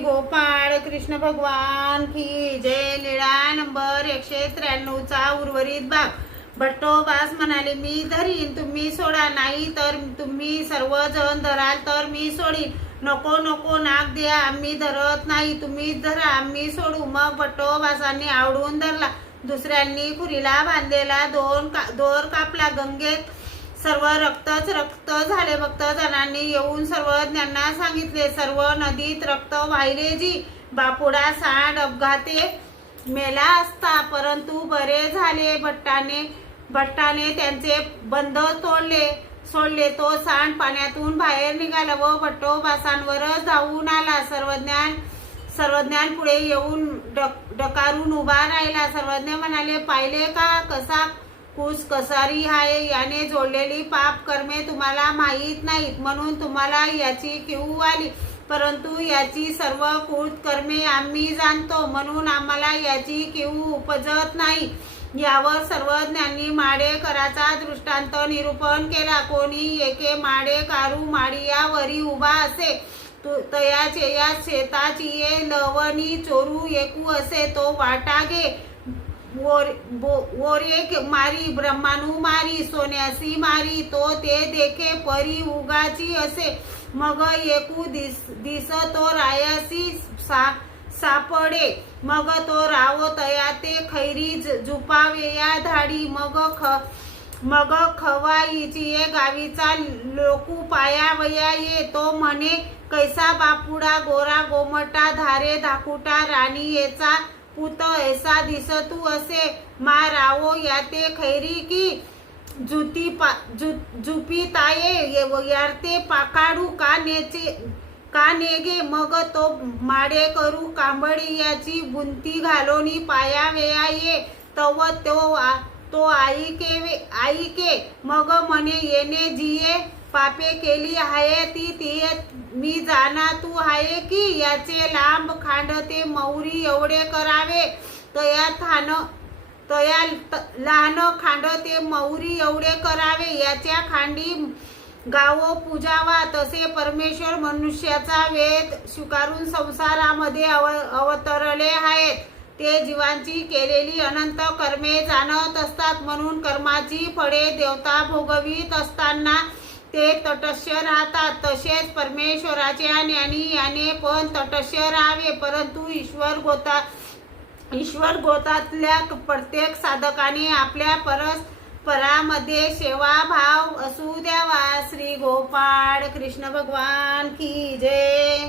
गोपाळ कृष्ण भगवान की जय। लीळा नंबर 193चा उर्वरित भाग। भट्टोबास म्हणाले, मी धरीन, तुम्ही सोडा, नाही तर तुम्ही सर्वजण धराल तर मी सोडीन। नको नको, नाक द्या, आम्ही धरत नाही, तुम्हीच धरा, आम्ही सोडू। मग भट्टोबासांनी आवडून धरला, दुसऱ्यांनी खुरीला बांधलेला दोर कापला। गंगेत सर्व रक्तच रक्त झाले। भक्तजनांनी येऊन सर्वज्ञांना सांगितले, सर्व नदीत रक्त वाहिले। जी बापुडा सांड अपघाते मेला असता, परंतु बरे झाले। भट्टाने त्यांचे बंध सोडले। तो सांड पाण्यातून बाहेर निघाला व भट्टोबासांवरच धावून आला। सर्वज्ञान पुढे येऊन डकारून उभा राहिला। सर्वज्ञ म्हणाले, पाहिले का कसा कुस कसारी आहे। याने जोडलेली पाप कर्मे तुम्हाला माहीत नाहीत, म्हणून तुम्हाला याची कीव आली, परंतु याची सर्व कृत कर्मे आम्ही जाणतो, म्हणून आम्हाला याची कीव उपजत नाही। यावर सर्वज्ञांनी माडेकराचा दृष्टांत निरूपण केला। कोणी एके माडेकारू माडियावरी उभा असे, तयाचे या शेताची ये लवणी चोरू एकू असे। तो वाटा घे, ओरे मारी, ब्रह्मानू मारी, सोन्यासी मारी, तो ते देखे परी उगाची असे। मग एकू दिस तो रायासी सापडे, मग तो राव तया ते खैरी झुपावे या धाडी। मग खवाईची गावीचा लोकू पायावया ये। तो म्हणे, कैसा बापुडा गोरा गोमटा, धारे धाकुटा, राणी येचा पुत, ऐसा दिसतू असे। मा रावो याते खैरी की जुपी ताये यारते पाकाडू का नेगे। मग तो माडे करू कांबळी याची बुंती घालोनी पायावेया ये। तव तो आईके मग म्हणे, येणे जिये पापे केली आहे ती मी जाना तू आहे की। याचे लांब खांड ते मौरी एवढे करावे, तया लहान खांड ते मौरी एवढे करावे। याच्या खांडी गावो पूजावा, तसे परमेश्वर मनुष्याचा वेद स्वीकारून संसारामध्ये अवतरले आहेत। ते जीवांची केलेली अनंत कर्मे जाणत असतात, म्हणून कर्माची फळे देवता भोगवीत असताना ते तटस्थ राहतात। तसेच परमेश्वराच्या ज्ञानी याने पण तटस्थ राहावे, परंतु ईश्वर गोतातल्या प्रत्येक साधकाने आपल्या परस्परामध्ये सेवाभाव असू द्यावा। श्री गोपाळ कृष्ण भगवान की जय।